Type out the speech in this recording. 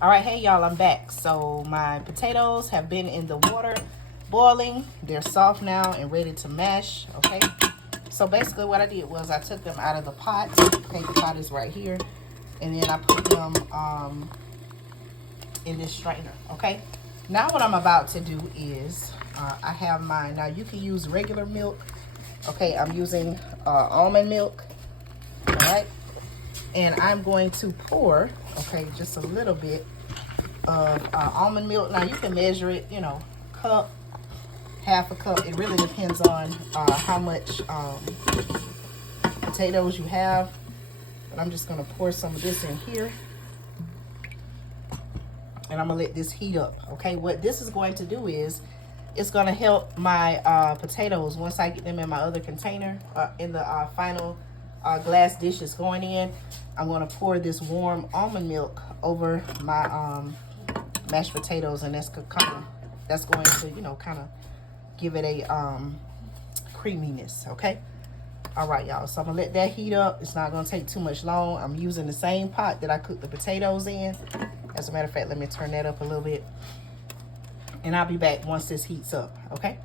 All right, hey y'all, I'm back. So my potatoes have been in the water boiling. They're soft now and ready to mash, okay? So basically what I did was I took them out of the pot. Okay, the pot is right here. And then I put them in this strainer, okay? Now what I'm about to do is, I have mine. Now you can use regular milk, okay? I'm using almond milk, all right? And I'm going to pour, okay, just a little bit of almond milk. Now you can measure it, you know, cup, half a cup. It really depends on how much potatoes you have. But I'm just gonna pour some of this in here. And I'm gonna let this heat up, okay? What this is going to do is, it's gonna help my potatoes once I get them in my other container, in the final glass dish is going in. I'm gonna pour this warm almond milk over my mashed potatoes, and that's going to, you know, kind of give it a creaminess, okay? All right, y'all, so I'm gonna let that heat up. It's not gonna take too much long. I'm using the same pot that I cooked the potatoes in. As a matter of fact, let me turn that up a little bit, and I'll be back once this heats up, okay?